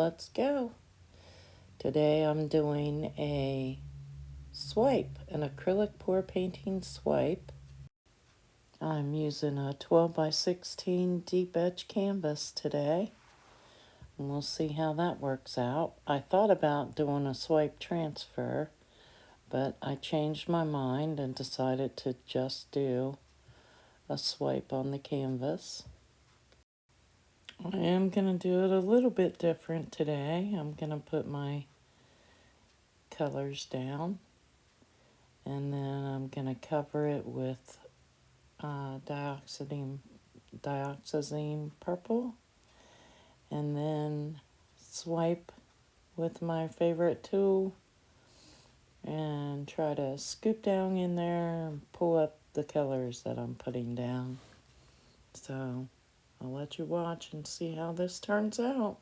let's go. Today I'm doing a swipe, an acrylic pour painting swipe. I'm using a 12 by 16 deep edge canvas today, and we'll see how that works out. I thought about doing a swipe transfer, but I changed my mind and decided to just do a swipe on the canvas. I am going to do it a little bit different today. I'm going to put my colors down, and then I'm going to cover it with dioxazine purple, and then swipe with my favorite tool and try to scoop down in there and pull up the colors that I'm putting down. So I'll let you watch and see how this turns out.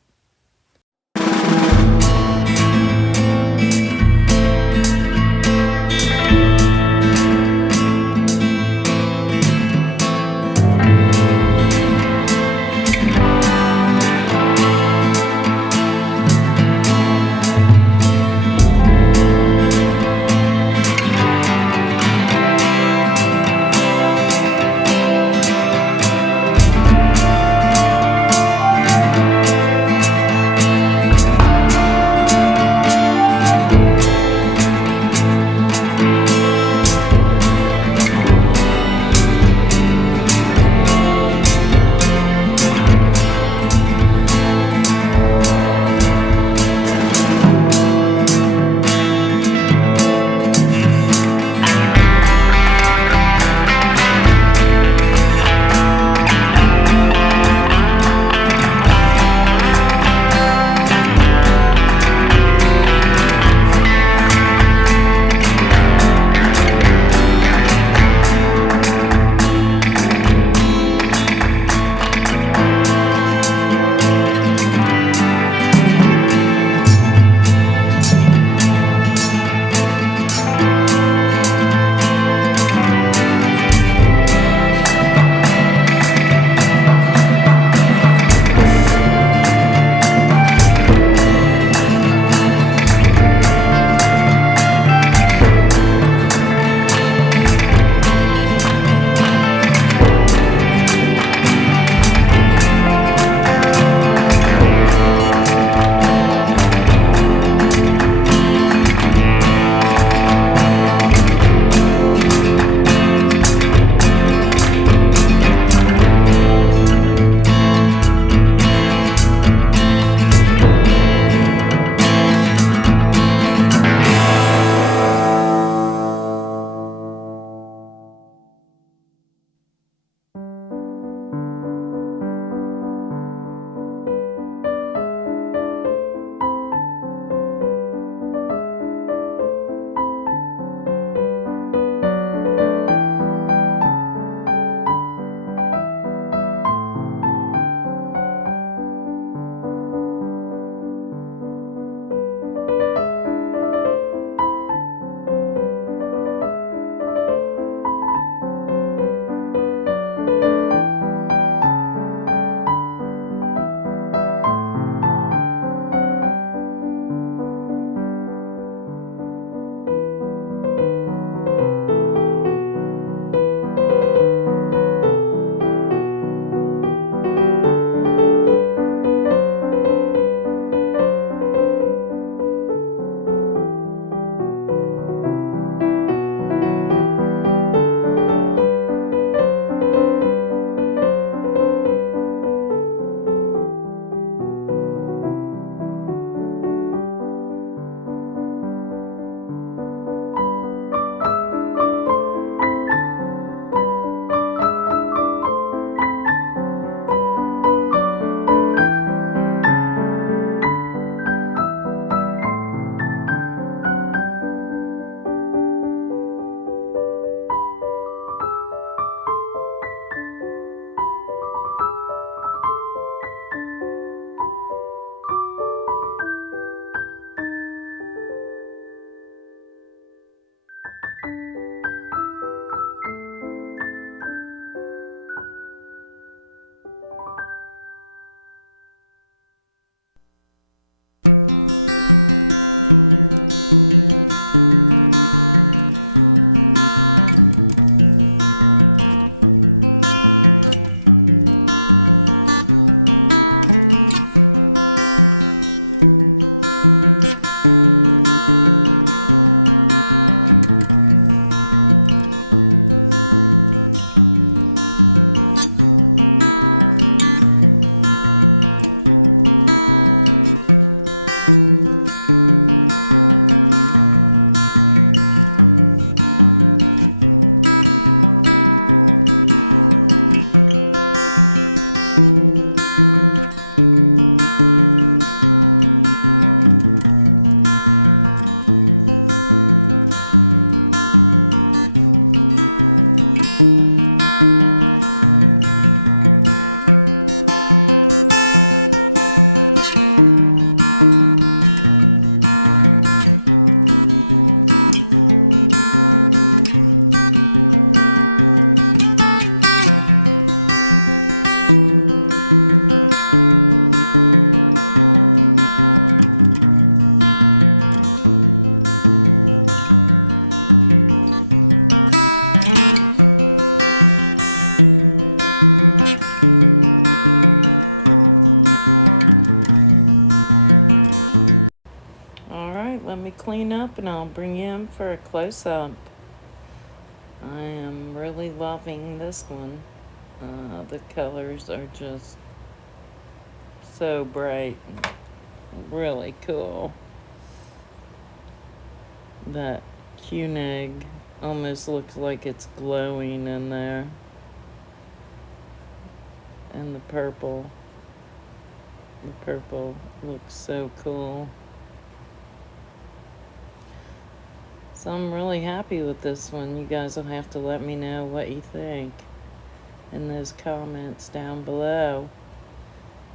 close-up. I am really loving this one. The colors are just so bright and really cool. That Koenig almost looks like it's glowing in there. And the purple looks so cool. So I'm really happy with this one. You guys will have to let me know what you think in those comments down below.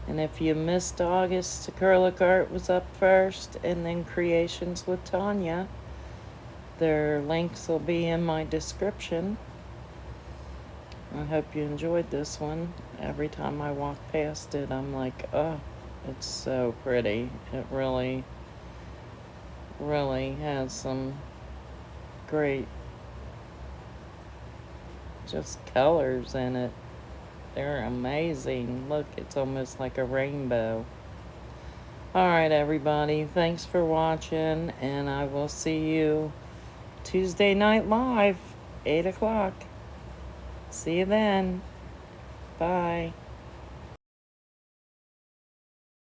And if you missed August, Acrylic Art was up first, and then Creations with Tanya. Their links will be in my description. I hope you enjoyed this one. Every time I walk past it, I'm like, oh, it's so pretty. It really, really has some great just colors in it. They're amazing. Look, it's almost like a rainbow. Alright, everybody. Thanks for watching, and I will see you Tuesday night live, 8 o'clock. See you then. Bye.